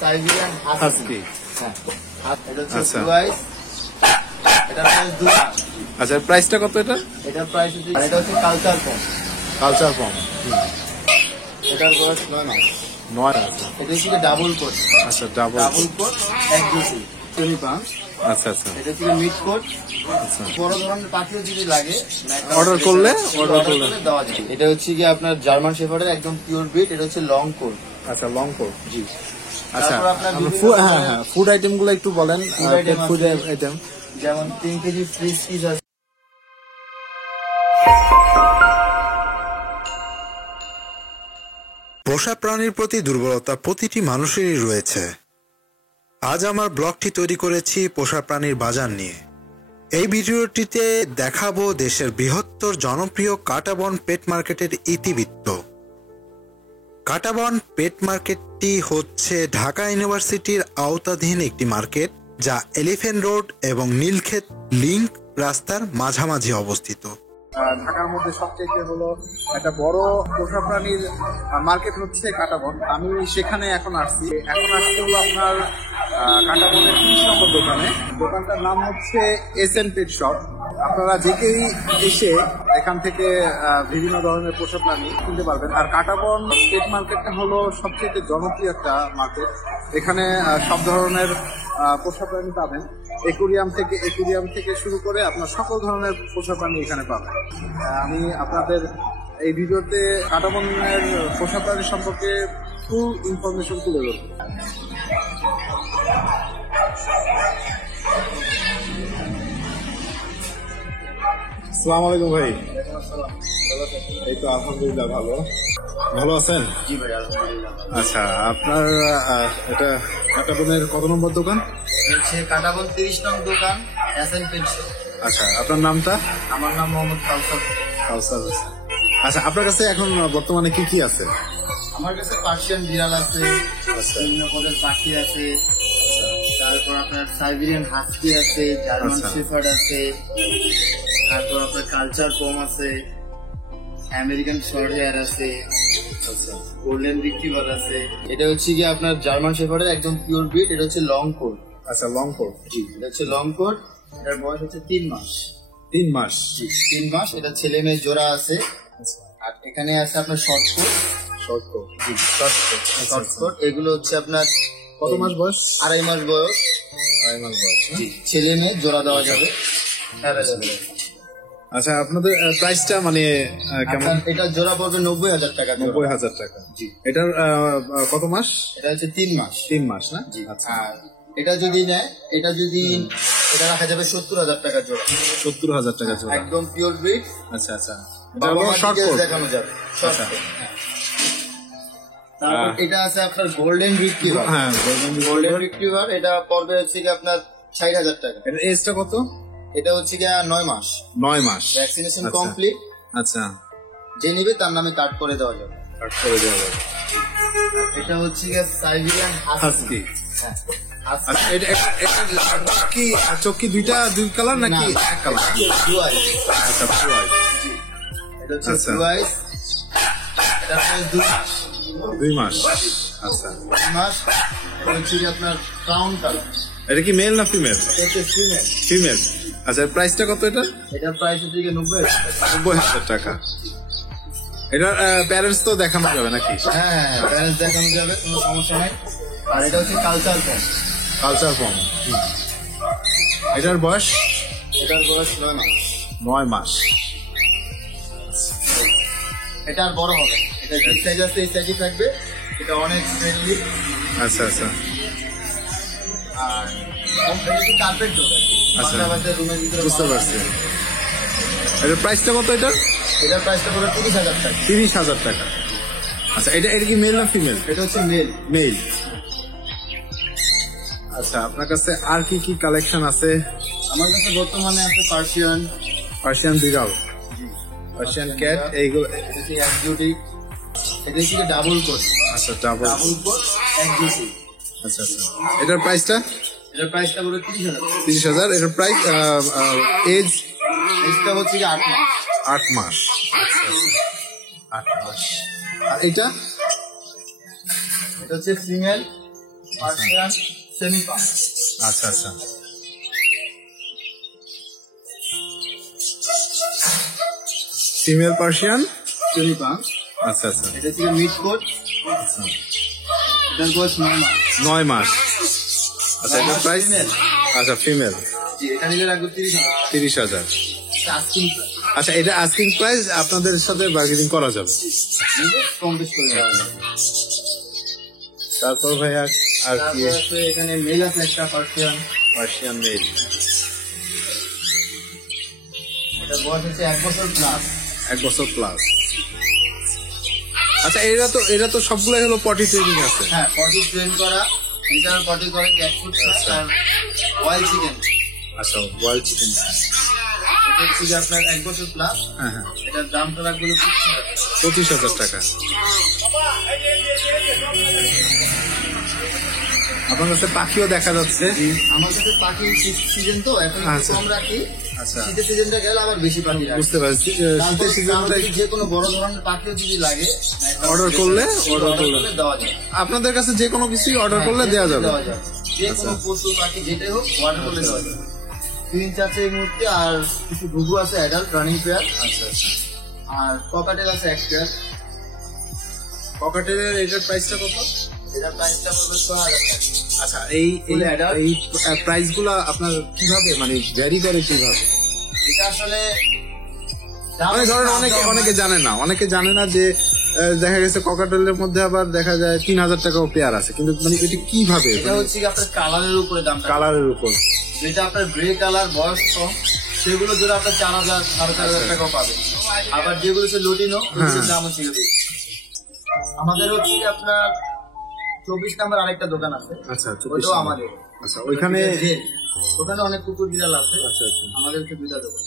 Siberian husky. এটা হচ্ছে আচ্ছা। ব্লু আইস। এটার প্রাইস 2 লাখ। আচ্ছা, প্রাইসটা কত এটা? এটার প্রাইস হচ্ছে, এটা হচ্ছে কালচার ফর্ম। Culture form. এটার বয়স 9 মাস। 9। আচ্ছা এটা হচ্ছে ডাবল কোট। আচ্ছা, ডাবল কোট 1 দুটি সেমি পাঁচ। আচ্ছা আচ্ছা এটা হচ্ছে মিড কোট। আচ্ছা। বড় ধরনের পাখিও যদি লাগে অর্ডার করলে দেওয়া যায়। এটা হচ্ছে কি আপনার জার্মান শেফার্ডের একদম পিওর ব্রিড। এটা হচ্ছে লং কোট। আচ্ছা, লং কোট। জি। আচ্ছা, তারপর আপনার ফুড আইটেম গুলো একটু বলেন। ফুড আইটেম যেমন 3 কেজি ফ্রিজ পিস আছে। পোষা প্রাণীর প্রতি দুর্বলতা প্রতিটি মানুষেরই রয়েছে। আজ আমার ব্লগটি তৈরি করেছি পোষা প্রাণীর বাজার নিয়ে। এই ভিডিওটিতে দেখাবো দেশের বৃহত্তর জনপ্রিয় কাঁটাবন পেট মার্কেটের ইতিবৃত্ত। কাঁটাবন পেট মার্কেটটি হচ্ছে ঢাকা ইউনিভার্সিটির আওতাধীন একটি মার্কেট, যা এলিফ্যান্ট রোড এবং নীলক্ষেত লিংক রাস্তার মাঝামাঝি অবস্থিত। ঢাকার মধ্যে সবচেয়ে হলো একটা বড় পোষা প্রাণীর মার্কেট হচ্ছে কাঁটাবন। আমি সেখানে এখন আসছি হলো আপনার কাঁটাবনের 30 নম্বর দোকানে। দোকানটার নাম হচ্ছে এসএন পেট শপ। আপনারা যে কেউই এসে এখান থেকে বিভিন্ন ধরনের পোষা প্রাণী কিনতে পারবেন। আর কাঁটাবন পেট মার্কেটটা হলো সবচেয়ে জনপ্রিয় একটা মার্কেট। এখানে সব ধরনের পোষা প্রাণী পাবেন। একুরিয়াম থেকে শুরু করে আপনার সকল ধরনের পোষা প্রাণী এখানে পাবেন। আমি আপনাদের এই ভিডিওতে কাঁটাবনের পোষা প্রাণী সম্পর্কে ফুল ইনফরমেশন তুলে ধরব। আসসালামু আলাইকুম ভাই। এই তো আলহামদুলিল্লাহ ভালো আছেন? জি ভাই, আলহামদুলিল্লাহ। আচ্ছা, আপনার এটা কাঁটাবনের কত নম্বর দোকান? হচ্ছে কাঁটাবন 30 নং দোকান, এসএন পেট শপ। আচ্ছা, আপনার নামটা? আমার নাম মোহাম্মদ কাউসার। কাউসার হোসেন। আচ্ছা, আপনার কাছে এখন বর্তমানে কি কি আছে? আমার কাছে পার্সিয়ান বিড়াল আছে, বিভিন্ন পদের পাখি আছে, তারপর আপনার সাইবেরিয়ান হাস্কি আছে, জার্মান আচ্ছা। শেফার্ড আছে, তারপর আপনার কালচার পম আছে, আমেরিকান শর্ট হেয়ার আছে, গোল্ডেন রিট্রিভার আছে। এটা হচ্ছে কি আপনার জার্মান শেফার্ডের একদম পিওর ব্রিড। এটা হচ্ছে লং কোট। আচ্ছা, লং কোট। জি, এটা হচ্ছে লং কোট। এটার বয়স হচ্ছে 3 মাস। 3 মাস। জি, 3 মাস। এটা ছেলে মেয়ে জোড়া আছে। আর এখানে আছে আপনার শর্ট কোট। Short coat. জি, শর্ট কোট। এগুলো হচ্ছে আপনার কত মাস বয়স? 2.5 মাস বয়স। 2.5 মাস বয়স। জি, ছেলে মেয়ে জোড়া দেওয়া যাবে। আচ্ছা, আপনাদের প্রাইসটা মানে কেমন? আপনার এটা জোড়া পড়বে 90,000 টাকা। 90,000 টাকা। জি। এটার কত মাস? এটা হচ্ছে 3 মাস। 3 মাস না? জি। আচ্ছা, আর এটা যদি নেয়, এটা রাখা যাবে 70,000 টাকা জোড়া। 70,000 টাকা জোড়া। একদম পিওর ব্রিড। আচ্ছা আচ্ছা। এটা বাবা হলো মা শর্ট details কোট। দেখানো যাবে। শর্ট আচ্ছা। কোট। তারপর এটা আছে আপনার গোল্ডেন রিট্রিভার। হ্যাঁ, গোল্ডেন রিট্রিভার। এটা পড়বে হচ্ছে কি আপনার 60,000 টাকা। এটার এজটা কত? এটা হচ্ছে কি 9 মাস। 9 মাস। ভ্যাকসিনেশন আচ্ছা। কমপ্লিট। আচ্ছা, যে নিবে তার নামে কার্ড করে দেওয়া যাবে। কাট করে দেওয়া যাবে। এটা হচ্ছে কি সাইবেরিয়ান হাস্কি। হাস্কি। হ্যাঁ, আচ্ছা, চোখ কি দুই কালার নাকি এক কালার? ব্লু আইস। আচ্ছা, blue eye। এটা হচ্ছে আচ্ছা। ব্লু আইস। এটা প্রাইস 2 মাস। 2 মাস। আচ্ছা, 2 মাস। এটা হচ্ছে কি আপনার ব্রাউন কালার। এটা কি মেল না ফিমেল? এটা হচ্ছে ফিমেল। ফিমেল। আচ্ছা, প্রাইসটা কত এটা? এটার প্রাইস হচ্ছে কি 90,000 টাকা। 90,000 টাকা। এটার প্যারেন্টস তো দেখানো যাবে নাকি? হ্যাঁ, ব্যালেন্স দেখানো যাবে, কোনো সমস্যা নাই। আর এটা হচ্ছে কালচার ফর্ম। Culture form. এটার বয়স? এটার বয়স 9 মাস। 9 মাস। এটা আর বড় হবে না। এটা যে সাইজ আছে এই সাইজই থাকবে। এটা অনেক ফ্রেন্ডলি। আচ্ছা আচ্ছা। আর কার্পেট দোকান। আচ্ছা। বাচ্চা রুমের ভিতরে বুঝতে পারছি। এটার প্রাইসটা কত এটা? এটার প্রাইসটা পড়বে 30,000 টাকা। 30,000 টাকা। আচ্ছা, এটা কি মেল না ফিমেল? এটা হচ্ছে মেল। মেল। আচ্ছা, আপনার কাছে আর কি কি কালেকশন আছে? আমার কাছে বর্তমানে আছে পার্সিয়ান বিড়াল, পার্সিয়ান ক্যাট, এইগুলো। এটা হচ্ছে এক্সোটিক। এটা হচ্ছে ডাবল কোট। আচ্ছা, ডাবল কোট এক্সোটিক। আচ্ছা আচ্ছা। এটার প্রাইসটা? এটার প্রাইসটা পড়বে 30,000। 30,000। এটার প্রাইস এজ? এজটা হচ্ছে কি 8 মাস। 8 মাস। 8 মাস। আর এটা এটা হচ্ছে ফিমেল পার্সিয়ান সেমি পাম। আচ্ছা আচ্ছা। ফিমেল পার্সিয়ান সেমি পাম। আচ্ছা আচ্ছা। এটা হচ্ছে মিড কোট। এটার বয়স 9 মাস। 9 মাস। আচ্ছা এটা প্রাইস? আচ্ছা ফিমেল। জি, এটা নিলে রাখবো 30,000। 30,000। আস্কিং আচ্ছা এটা আস্কিং প্রাইস, আপনাদের সাথে বার্গেনিং করা যাবে। কম বেশি করে দেওয়া যাবে। তারপর ভাইয়া আর কি? তারপর আছে এখানে মেল আছে একটা পার্সিয়ান। Persian male. এটা বয়স হচ্ছে 1 বছর প্লাস। 1 বছর প্লাস। আচ্ছা এরা তো সবগুলাই হলো পটি ট্রেনিং আছে। হ্যাঁ, পটি ট্রেন করা, ইন্টারনাল পটি করে ক্যাট ফুড আর ওয়াইল্ড চিকেন। আচ্ছা বয়েল চিকেন। এটা হচ্ছে যে আপনার 1 বছর প্লাস। হ্যাঁ হ্যাঁ। এটার দামটা রাখবো 25,000 টাকা। আপনার কাছে পাখিও দেখা যাচ্ছে। আমার কাছে পাখি সিজন তো এখন একটু আচ্ছা। কম রাখি। আচ্ছা শীতের সিজনটা গেলে আবার বেশি পাখি রাখি। বুঝতে পারছি। তারপর শীতের সিজনটা যে কোনো বড় ধরনের পাখিও যদি লাগে অর্ডার করলে দেওয়া যায়। আপনাদের কাছে যে কোনো কিছুই অর্ডার করলে দেওয়া যাবে। যে কোনো পশু পাখি যেটাই হোক অর্ডার করলে দেওয়া যাবে। টুইন্স আছে এই মুহূর্তে, আর কিছু ঘুঘু আছে অ্যাডাল্ট রানিং পেয়ার। আচ্ছা আচ্ছা। আর ককাটেল আছে 1 পেয়ার। ককাটেলের এটার প্রাইসটা কত? এটার প্রাইসটা পড়বে 6,000 টাকা। আচ্ছা এই Full adult? এই প্রাইস গুলা আপনার কিভাবে মানে ভ্যারি করে কিভাবে? এটা আসলে মানে ধরেন অনেকে জানে না যে দেখা গেছে ককাটেলের মধ্যে আবার দেখা যায় 3,000 টাকাও পেয়ার আছে, কিন্তু মানে এটা কিভাবে? এটা হচ্ছে কি আপনার কালারের উপরে দামটা। কালারের উপর। যেটা আপনার গ্রে কালার বয়স কম সেগুলো যদি আপনার 4,000 4,500 টাকাও পাবেন। আবার যেগুলো হচ্ছে লুটিনো ওগুলোর দাম হচ্ছে বেশি। আমাদের হচ্ছে কি আপনার 24 নাম্বার আরেকটা দোকান আছে। আচ্ছা ওটাও আমাদের। আচ্ছা ওইখানে ওখানে অনেক কুকুর বিড়াল আছে। আচ্ছা আচ্ছা। আমাদের হচ্ছে 2টা দোকান।